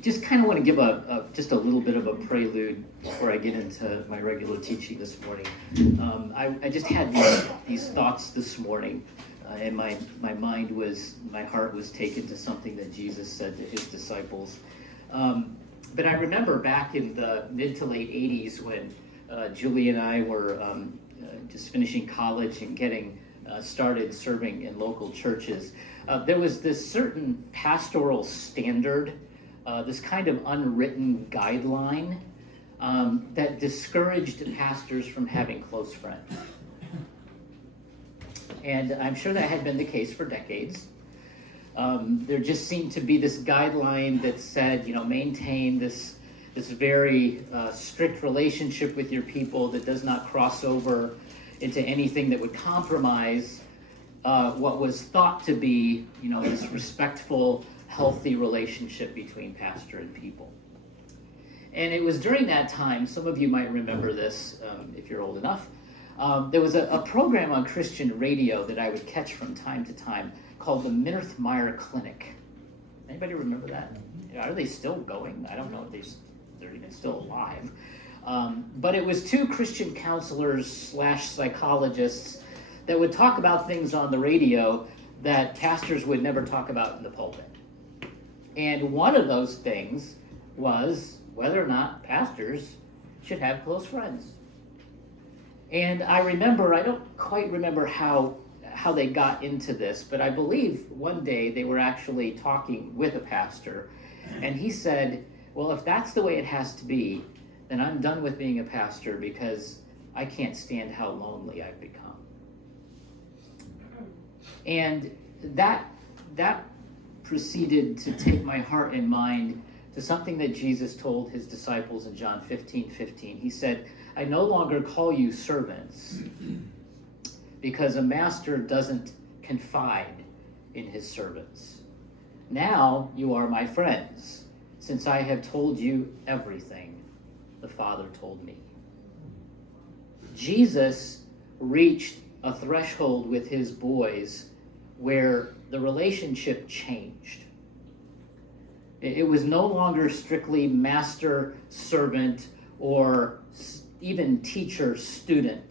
just kind of want to give just a little bit of a prelude before I get into my regular teaching this morning. I just had these thoughts this morning, and my heart was taken to something that Jesus said to his disciples. But I remember back in the mid to late 80s when Julie and I were just finishing college and getting started serving in local churches. There was this certain pastoral standard, this kind of unwritten guideline that discouraged pastors from having close friends. And I'm sure that had been the case for decades. There just seemed to be this guideline that said, maintain this very strict relationship with your people that does not cross over into anything that would compromise what was thought to be, this respectful, healthy relationship between pastor and people. And it was during that time, some of you might remember this if you're old enough, there was a program on Christian radio that I would catch from time to time called the Minirth-Meyer Clinic. Anybody remember that? Are they still going? I don't know if they're even still alive. But it was two Christian counselors / psychologists that would talk about things on the radio that pastors would never talk about in the pulpit. And one of those things was whether or not pastors should have close friends. And I don't quite remember how they got into this, but I believe one day they were actually talking with a pastor, and he said, well, if that's the way it has to be, then I'm done with being a pastor because I can't stand how lonely I've become. And that proceeded to take my heart and mind to something that Jesus told his disciples in John 15:15. He said, I no longer call you servants because a master doesn't confide in his servants. Now you are my friends, since I have told you everything the Father told me. Jesus reached a threshold with his boys where the relationship changed. It was no longer strictly master-servant or even teacher-student.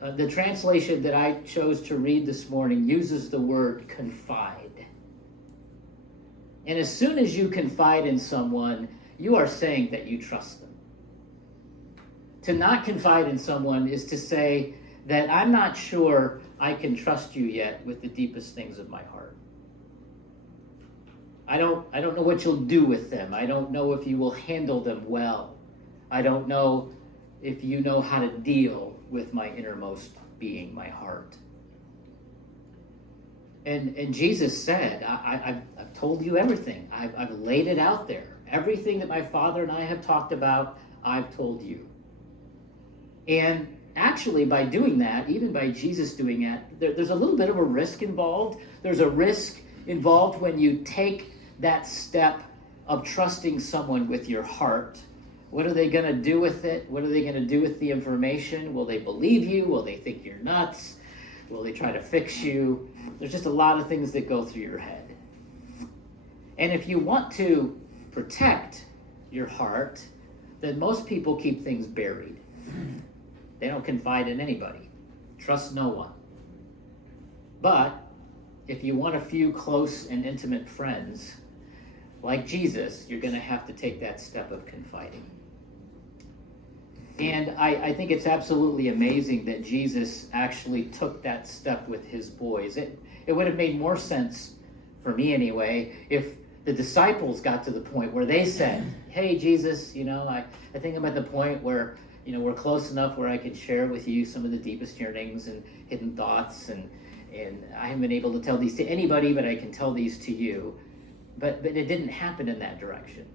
The translation that I chose to read this morning uses the word confide. And as soon as you confide in someone, you are saying that you trust them. To not confide in someone is to say that I'm not sure I can trust you yet with the deepest things of my heart. I don't know what you'll do with them. I don't know if you will handle them well. I don't know if you know how to deal with my innermost being, my heart. And Jesus said, I've told you everything. I've laid it out there. Everything that my Father and I have talked about, I've told you. And actually, by doing that, even by Jesus doing that, there's a little bit of a risk involved. There's a risk involved when you take that step of trusting someone with your heart. What are they going to do with it? What are they going to do with the information? Will they believe you? Will they think you're nuts? Will they try to fix you? There's just a lot of things that go through your head. And if you want to protect your heart, then most people keep things buried. They don't confide in anybody. Trust no one. But if you want a few close and intimate friends, like Jesus, you're going to have to take that step of confiding. And I think it's absolutely amazing that Jesus actually took that step with his boys. It would have made more sense, for me anyway, if the disciples got to the point where they said, hey, Jesus, I think I'm at the point where, we're close enough where I can share with you some of the deepest yearnings and hidden thoughts, and I haven't been able to tell these to anybody, but I can tell these to you. But it didn't happen in that direction.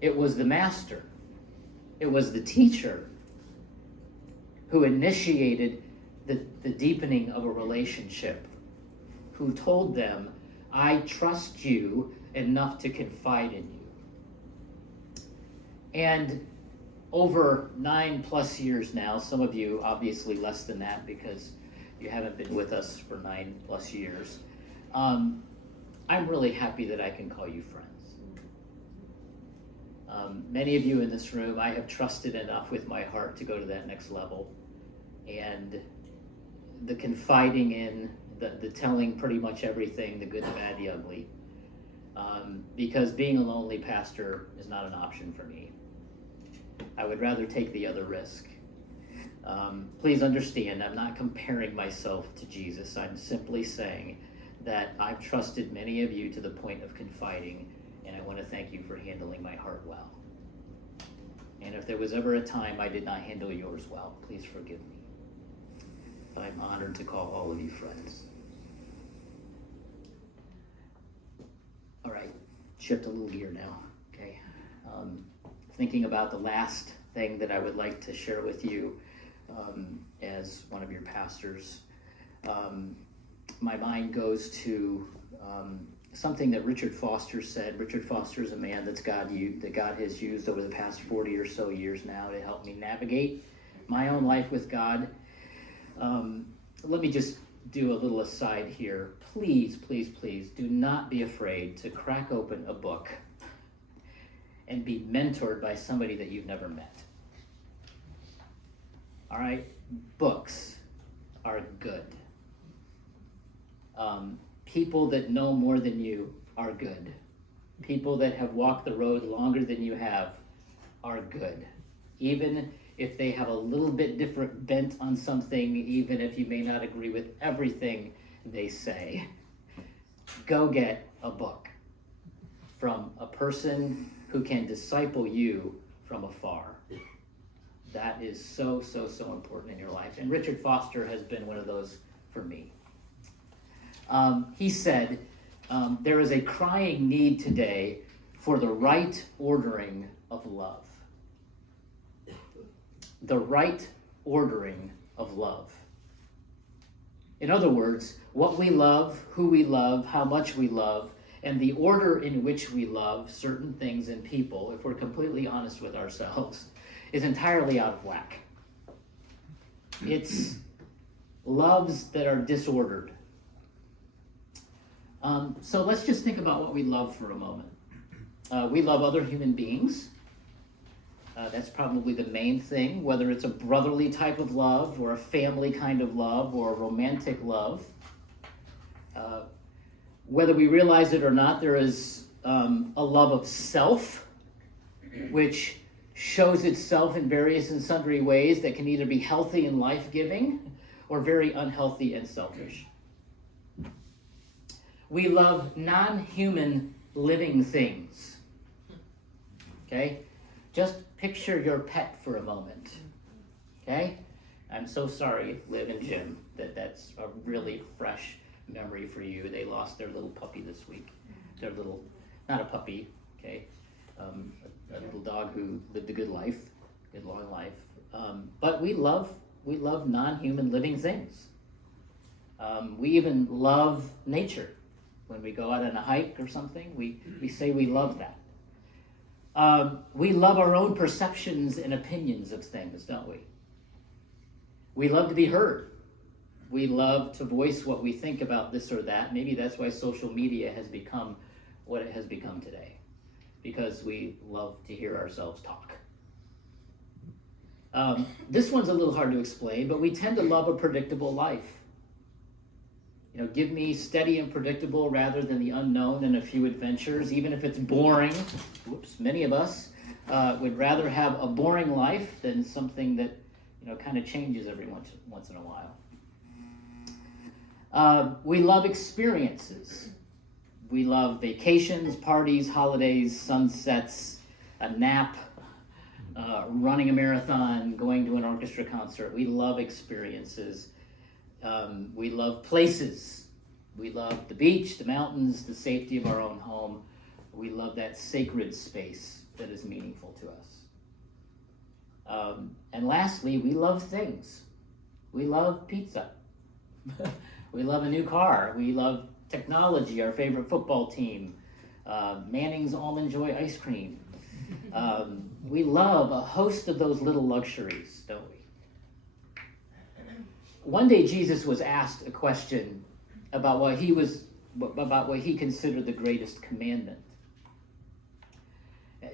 It was the master. It was the teacher who initiated the deepening of a relationship, who told them, I trust you enough to confide in you. And over 9+ years now, some of you obviously less than that because you haven't been with us for 9+ years, I'm really happy that I can call you friends. Many of you in this room, I have trusted enough with my heart to go to that next level. And the confiding in, the telling pretty much everything, the good, the bad, the ugly. Because being a lonely pastor is not an option for me. I would rather take the other risk. Please understand, I'm not comparing myself to Jesus. I'm simply saying that I've trusted many of you to the point of confiding, and I want to thank you for handling my heart well. And if there was ever a time I did not handle yours well, please forgive me. I'm honored to call all of you friends. All right, shift a little gear now, okay? Thinking about the last thing that I would like to share with you as one of your pastors, my mind goes to something that Richard Foster said. Richard Foster is a man that God has used over the past 40 or so years now to help me navigate my own life with God. Let me just do a little aside here. Please, please, please do not be afraid to crack open a book and be mentored by somebody that you've never met. All right? Books are good. People that know more than you are good. People that have walked the road longer than you have are good. Even if they have a little bit different bent on something, even if you may not agree with everything they say, go get a book from a person who can disciple you from afar. That is so, so, so important in your life. And Richard Foster has been one of those for me. He said, there is a crying need today for the right ordering of love. The right ordering of love. In other words, what we love, who we love, how much we love, and the order in which we love certain things and people, if we're completely honest with ourselves, is entirely out of whack. It's loves that are disordered. So let's just think about what we love for a moment. We love other human beings. That's probably the main thing, whether it's a brotherly type of love or a family kind of love or a romantic love. Whether we realize it or not, there is a love of self, which shows itself in various and sundry ways that can either be healthy and life-giving or very unhealthy and selfish. We love non-human living things. Okay? Just picture your pet for a moment. Okay? I'm so sorry, Liv and Jim, that's a really fresh memory for you. They lost their little puppy this week. Their little, not a puppy, okay? A little dog who lived a good life, good long life. But we love non-human living things. We even love nature. When we go out on a hike or something, we say we love that. We love our own perceptions and opinions of things, don't we? We love to be heard. We love to voice what we think about this or that. Maybe that's why social media has become what it has become today, because we love to hear ourselves talk. This one's a little hard to explain, but we tend to love a predictable life. You know, give me steady and predictable rather than the unknown and a few adventures, even if it's boring. Many of us would rather have a boring life than something that, kind of changes every once in a while. We love experiences. We love vacations, parties, holidays, sunsets, a nap, running a marathon, going to an orchestra concert. We love experiences. We love places. We love the beach, the mountains, the safety of our own home. We love that sacred space that is meaningful to us. And lastly, we love things. We love pizza. We love a new car. We love technology, our favorite football team, Manning's Almond Joy ice cream. We love a host of those little luxuries, don't we? One day Jesus was asked a question about what he considered the greatest commandment.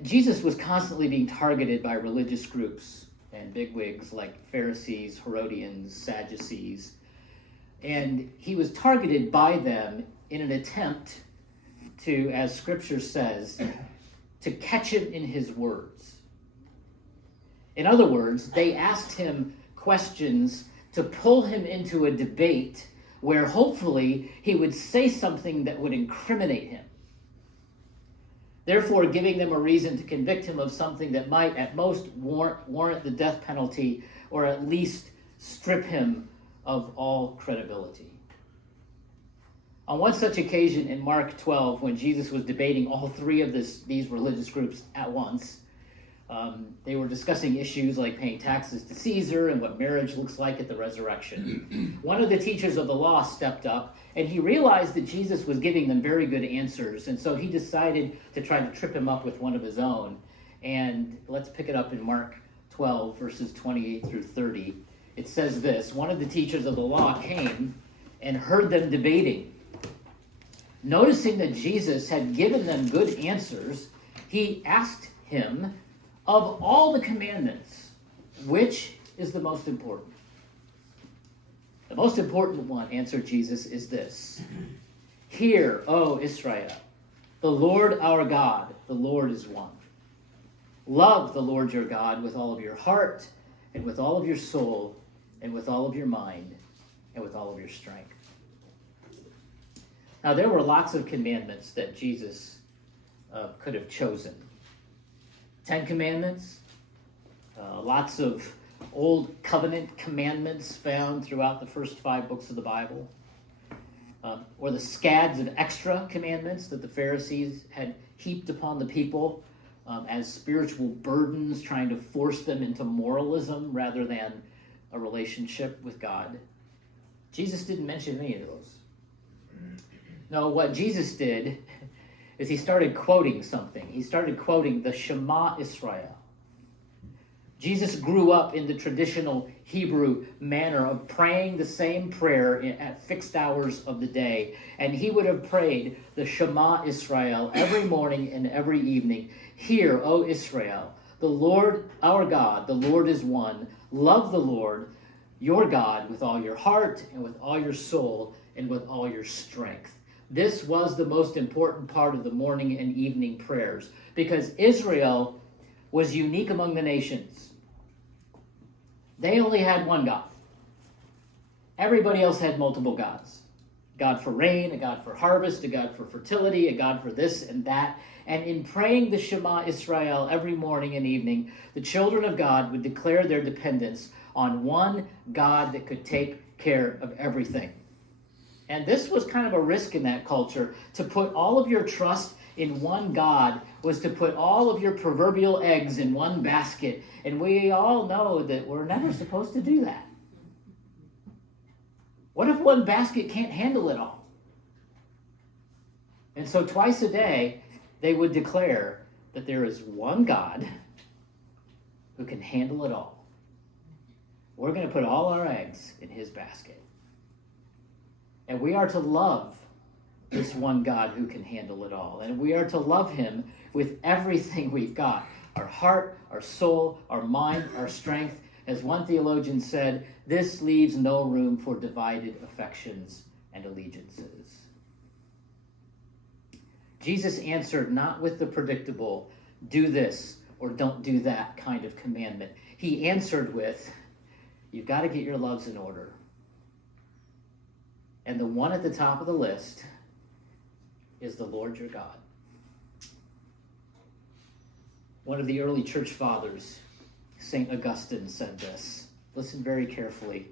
Jesus was constantly being targeted by religious groups and bigwigs like Pharisees, Herodians, Sadducees. And he was targeted by them in an attempt to, as Scripture says, to catch him in his words. In other words, they asked him questions to pull him into a debate where hopefully he would say something that would incriminate him, therefore giving them a reason to convict him of something that might at most warrant the death penalty, or at least strip him of all credibility. On one such occasion in Mark 12, when Jesus was debating all three of these religious groups at once, they were discussing issues like paying taxes to Caesar and what marriage looks like at the resurrection. One of the teachers of the law stepped up, and he realized that Jesus was giving them very good answers, and so he decided to try to trip him up with one of his own. And let's pick it up in Mark 12, verses 28 through 30. It says this: one of the teachers of the law came and heard them debating. Noticing that Jesus had given them good answers, he asked him, "Of all the commandments, which is the most important?" "The most important one," answered Jesus, "is this: Hear, O Israel, the Lord our God, the Lord is one. Love the Lord your God with all of your heart, and with all of your soul, and with all of your mind, and with all of your strength." Now, there were lots of commandments that Jesus could have chosen. 10 commandments, lots of old covenant commandments found throughout the first 5 books of the Bible, or the scads of extra commandments that the Pharisees had heaped upon the people as spiritual burdens, trying to force them into moralism rather than a relationship with God. Jesus didn't mention any of those. No, what Jesus did is he started quoting something. He started quoting the Shema Israel. Jesus grew up in the traditional Hebrew manner of praying the same prayer at fixed hours of the day. And he would have prayed the Shema Israel every morning and every evening. "Hear, O Israel, the Lord our God, the Lord is one. Love the Lord your God with all your heart and with all your soul and with all your strength." This was the most important part of the morning and evening prayers, because Israel was unique among the nations. They only had one God. Everybody else had multiple gods. A God for rain, a God for harvest, a God for fertility, a God for this and that. And in praying the Shema Israel every morning and evening, the children of God would declare their dependence on one God that could take care of everything. And this was kind of a risk in that culture. To put all of your trust in one God was to put all of your proverbial eggs in one basket. And we all know that we're never supposed to do that. What if one basket can't handle it all? And so twice a day, they would declare that there is one God who can handle it all. We're going to put all our eggs in his basket. And we are to love this one God who can handle it all. And we are to love him with everything we've got: our heart, our soul, our mind, our strength. As one theologian said, this leaves no room for divided affections and allegiances. Jesus answered not with the predictable, do this or don't do that kind of commandment. He answered with, you've got to get your loves in order. And the one at the top of the list is the Lord your God. One of the early church fathers, St. Augustine, said this. Listen very carefully.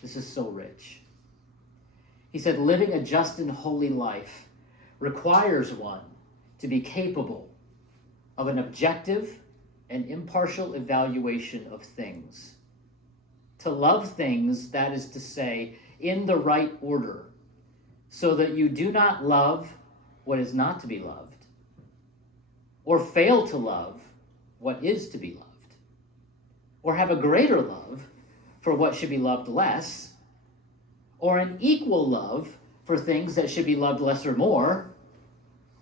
This is so rich. He said, living a just and holy life requires one to be capable of an objective and impartial evaluation of things. To love things, that is to say, in the right order, so that you do not love what is not to be loved, or fail to love what is to be loved, or have a greater love for what should be loved less, or an equal love for things that should be loved less or more,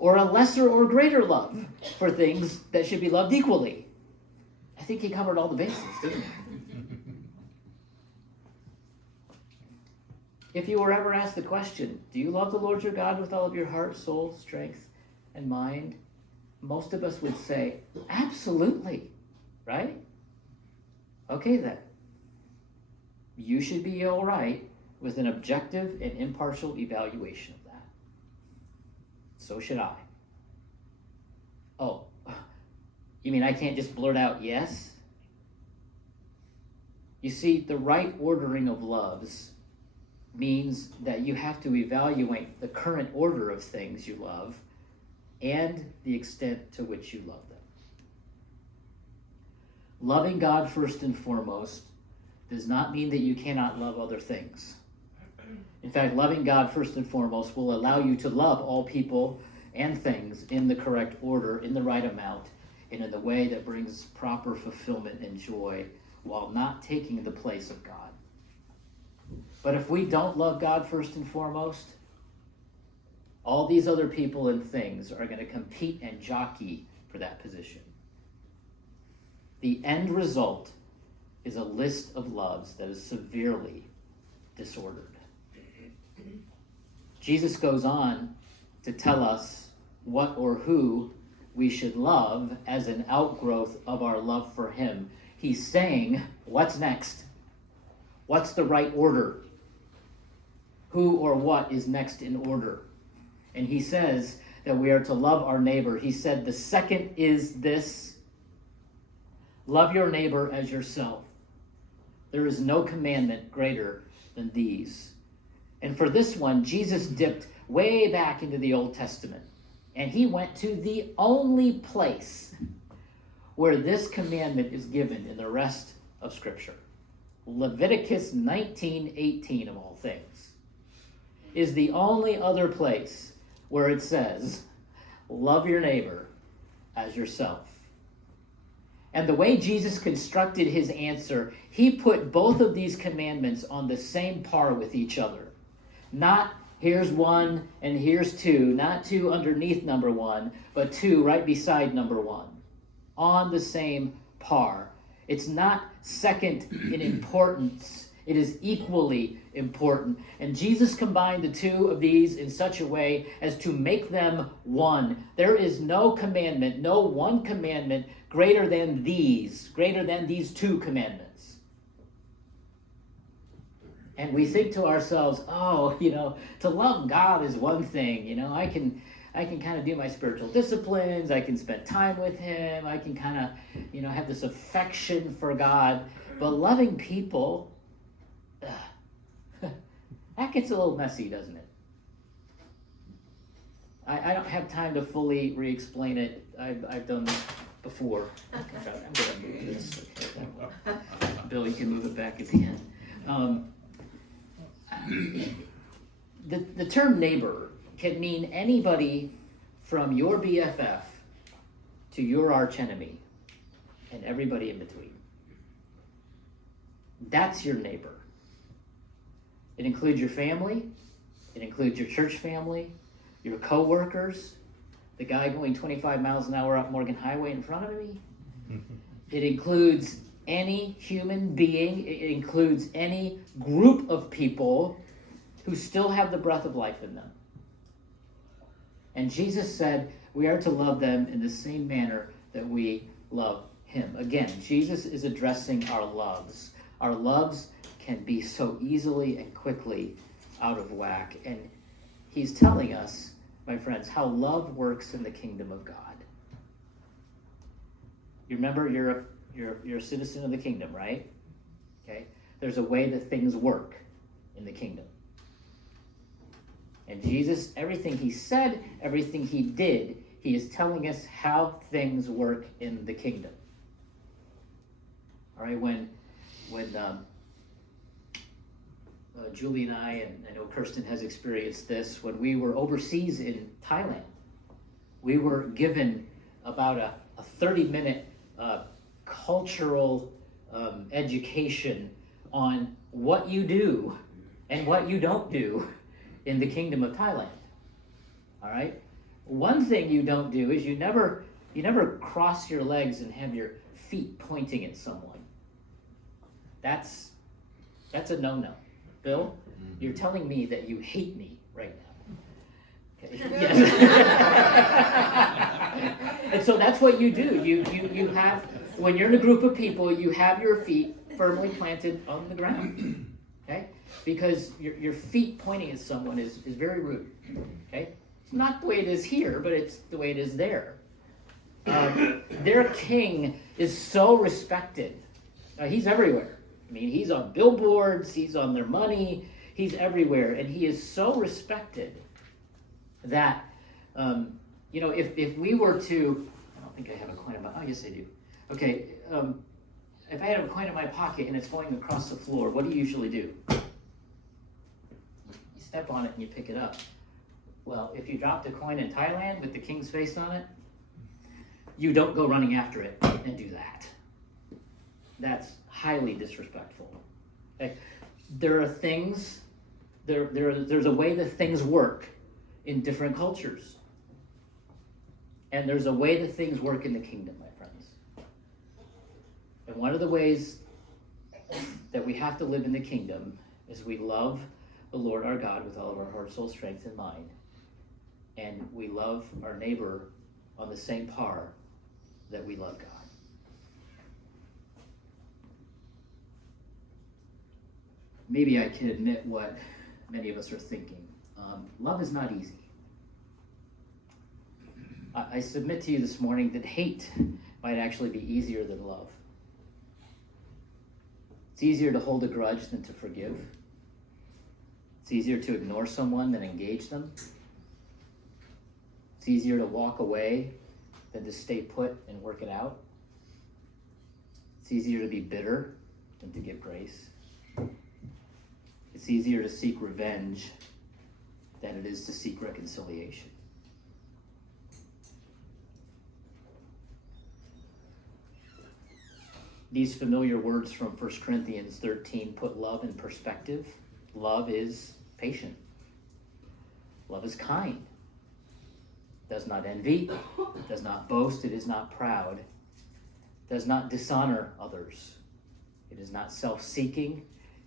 or a lesser or greater love for things that should be loved equally. I think he covered all the bases, didn't he? If you were ever asked the question, do you love the Lord your God with all of your heart, soul, strength, and mind? Most of us would say, absolutely, right? Okay then. You should be all right with an objective and impartial evaluation of that. So should I. Oh, you mean I can't just blurt out yes? You see, the right ordering of loves means that you have to evaluate the current order of things you love and the extent to which you love them. Loving God first and foremost does not mean that you cannot love other things. In fact, loving God first and foremost will allow you to love all people and things in the correct order, in the right amount, and in the way that brings proper fulfillment and joy while not taking the place of God. But if we don't love God first and foremost, all these other people and things are going to compete and jockey for that position. The end result is a list of loves that is severely disordered. Jesus goes on to tell us what or who we should love as an outgrowth of our love for him. He's saying, what's next? What's the right order? Who or what is next in order? And he says that we are to love our neighbor. He said the second is this: love your neighbor as yourself. There is no commandment greater than these. And for this one, Jesus dipped way back into the Old Testament. And he went to the only place where this commandment is given in the rest of Scripture. Leviticus 19:18 of all things is the only other place where it says, love your neighbor as yourself. And the way Jesus constructed his answer, he put both of these commandments on the same par with each other. Not here's one and here's two, not two underneath number one, but two right beside number one, on the same par. It's not second in importance. It is equally important. And Jesus combined the two of these in such a way as to make them one. There is no commandment, no one commandment greater than these two commandments. And we think to ourselves, to love God is one thing. I can kind of do my spiritual disciplines. I can spend time with him. I can kind of, have this affection for God. But loving people, that gets a little messy, doesn't it? I don't have time to fully re-explain it. I've done this before. I'm going to move this. Okay, Bill, you can move it back at the end. The term neighbor can mean anybody from your BFF to your archenemy and everybody in between. That's your neighbor. It includes your family. It includes your church family, your co-workers, the guy going 25 miles an hour up Morgan Highway in front of me. It includes any human being. It includes any group of people who still have the breath of life in them. And Jesus said we are to love them in the same manner that we love him. Again, Jesus is addressing our loves. Our loves can be so easily and quickly out of whack. And he's telling us, my friends, how love works in the kingdom of God. You remember you're a citizen of the kingdom, right? Okay. There's a way that things work in the kingdom. And Jesus, everything he said, everything he did, he is telling us how things work in the kingdom. All right, when Julie and I know Kirsten has experienced this, when we were overseas in Thailand, we were given about a 30-minute cultural education on what you do and what you don't do in the kingdom of Thailand. All right? One thing you don't do is you never cross your legs and have your feet pointing at someone. That's a no-no. Bill, you're telling me that you hate me right now. Okay. Yes. And so that's what you do. You have, when you're in a group of people, you have your feet firmly planted on the ground. Okay? Because your feet pointing at someone is very rude. Okay? It's not the way it is here, but it's the way it is there. Their king is so respected. He's everywhere. I mean, he's on billboards, he's on their money, he's everywhere, and he is so respected that, if we were to, I don't think I have a coin in my, oh yes I do. Okay, if I had a coin in my pocket and it's going across the floor, what do you usually do? You step on it and you pick it up. Well, if you dropped a coin in Thailand with the king's face on it, you don't go running after it and do that. That's highly disrespectful. Okay? There are things, there's a way that things work in different cultures. And there's a way that things work in the kingdom, my friends. And one of the ways that we have to live in the kingdom is we love the Lord our God with all of our heart, soul, strength, and mind. And we love our neighbor on the same par that we love God. Maybe I can admit what many of us are thinking. Love is not easy. I submit to you this morning that hate might actually be easier than love. It's easier to hold a grudge than to forgive. It's easier to ignore someone than engage them. It's easier to walk away than to stay put and work it out. It's easier to be bitter than to give grace. It's easier to seek revenge than it is to seek reconciliation. These familiar words from 1 Corinthians 13 put love in perspective. Love is patient. Love is kind. Does not envy. Does not boast. It is not proud. Does not dishonor others. It is not self-seeking.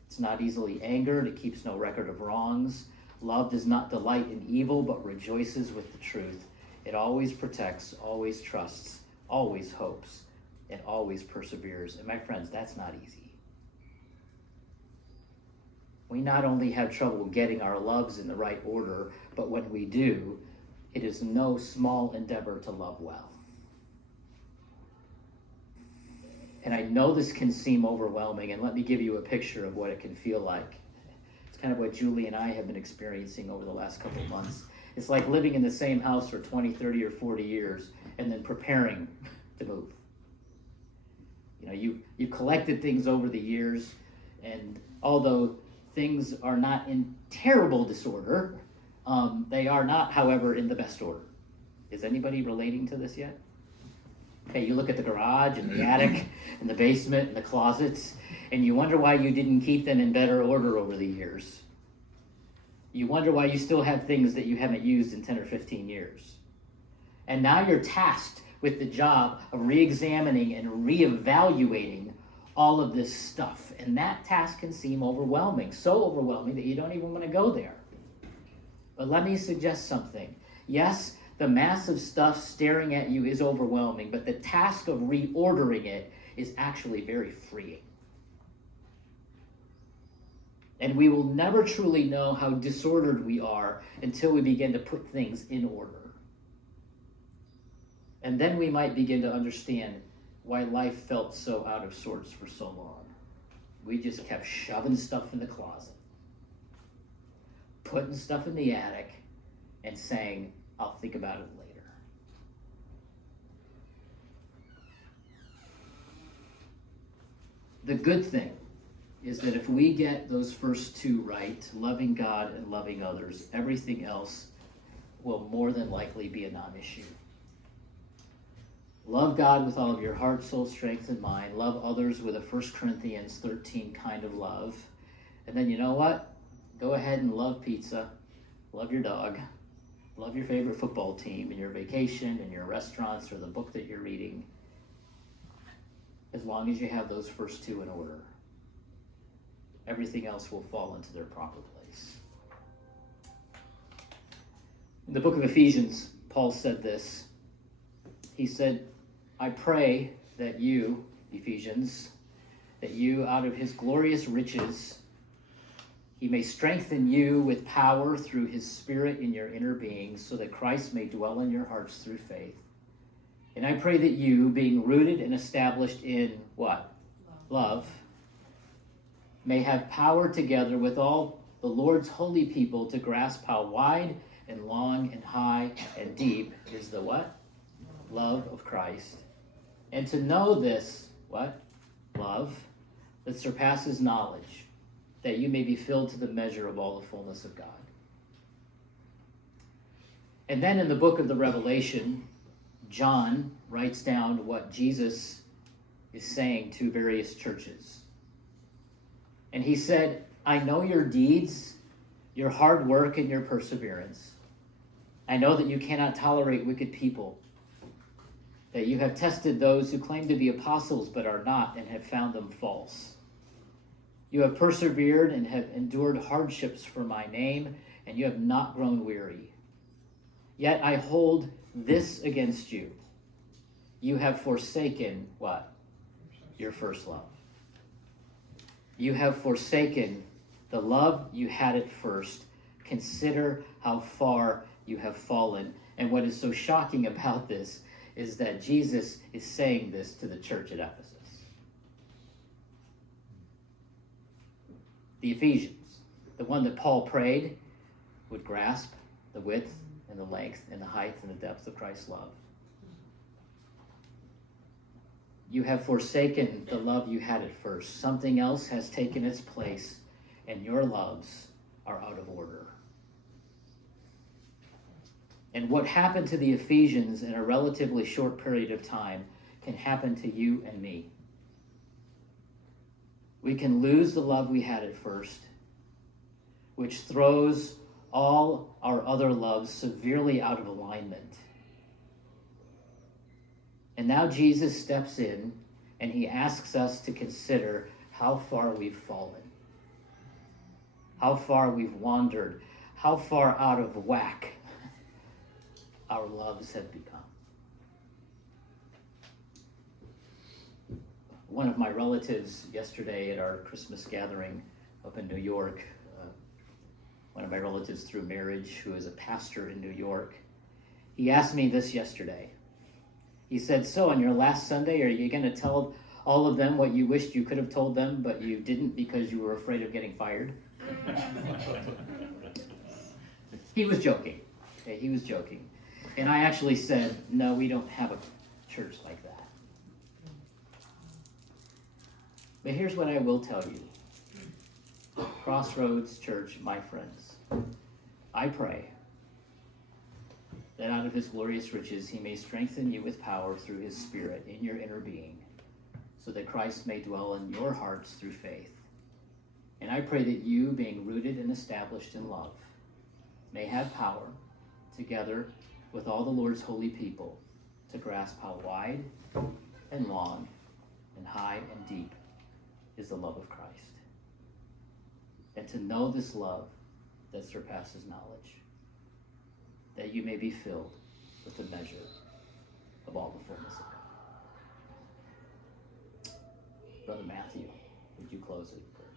It's not easily angered. It keeps no record of wrongs. Love does not delight in evil, but rejoices with the truth. It always protects, always trusts, always hopes, and always perseveres. And my friends, that's not easy. We not only have trouble getting our loves in the right order, but when we do, it is no small endeavor to love well. And I know this can seem overwhelming, and let me give you a picture of what it can feel like. It's kind of what Julie and I have been experiencing over the last couple of months. It's like living in the same house for 20, 30, or 40 years, and then preparing to move. You know, you collected things over the years, and although things are not in terrible disorder, they are not, however, in the best order. Is anybody relating to this yet? Okay, you look at the garage and the attic and the basement and the closets, and you wonder why you didn't keep them in better order over the years. You wonder why you still have things that you haven't used in 10 or 15 years. And now you're tasked with the job of re-examining and reevaluating all of this stuff. And that task can seem overwhelming, so overwhelming that you don't even want to go there. But let me suggest something. Yes, the mass of stuff staring at you is overwhelming, but the task of reordering it is actually very freeing. And we will never truly know how disordered we are until we begin to put things in order. And then we might begin to understand why life felt so out of sorts for so long. We just kept shoving stuff in the closet, putting stuff in the attic, and saying, I'll think about it later. The good thing is that if we get those first two right, loving God and loving others, everything else will more than likely be a non-issue. Love God with all of your heart, soul, strength, and mind. Love others with a 1 Corinthians 13 kind of love. And then you know what? Go ahead and love pizza. Love your dog. Love your favorite football team and your vacation and your restaurants or the book that you're reading, as long as you have those first two in order. Everything else will fall into their proper place. In the book of Ephesians, Paul said this. He said, I pray that you, Ephesians, that you out of his glorious riches, he may strengthen you with power through his Spirit in your inner being, so that Christ may dwell in your hearts through faith. And I pray that you, being rooted and established in what? Love, may have power together with all the Lord's holy people to grasp how wide and long and high and deep is the what? Love of Christ. And to know this, what? Love that surpasses knowledge, that you may be filled to the measure of all the fullness of God. And then in the book of the Revelation, John writes down what Jesus is saying to various churches. And he said, I know your deeds, your hard work, and your perseverance. I know that you cannot tolerate wicked people, that you have tested those who claim to be apostles but are not, and have found them false. You have persevered and have endured hardships for my name, and you have not grown weary. Yet I hold this against you. You have forsaken what? Your first love. You have forsaken the love you had at first. Consider how far you have fallen. And what is so shocking about this is that Jesus is saying this to the church at Ephesus. The Ephesians, the one that Paul prayed would grasp the width and the length and the height and the depth of Christ's love. You have forsaken the love you had at first. Something else has taken its place, and your loves are out of order. And what happened to the Ephesians in a relatively short period of time can happen to you and me. We can lose the love we had at first, which throws all our other loves severely out of alignment. And now Jesus steps in and he asks us to consider how far we've fallen, how far we've wandered, how far out of whack our loves have become. One of my relatives yesterday at our Christmas gathering up in New York, one of my relatives through marriage who is a pastor in New York, he asked me this yesterday. He said, so on your last Sunday, are you going to tell all of them what you wished you could have told them, but you didn't because you were afraid of getting fired? He was joking. Okay, he was joking. And I actually said, no, we don't have a church like that. But here's what I will tell you. Crossroads Church, my friends, I pray that out of his glorious riches he may strengthen you with power through his Spirit in your inner being, so that Christ may dwell in your hearts through faith. And I pray that you, being rooted and established in love, may have power, together with all the Lord's holy people, to grasp how wide and long and high and deep is the love of Christ, and to know this love that surpasses knowledge, that you may be filled with the measure of all the fullness of God. Brother Matthew, would you close it in prayer?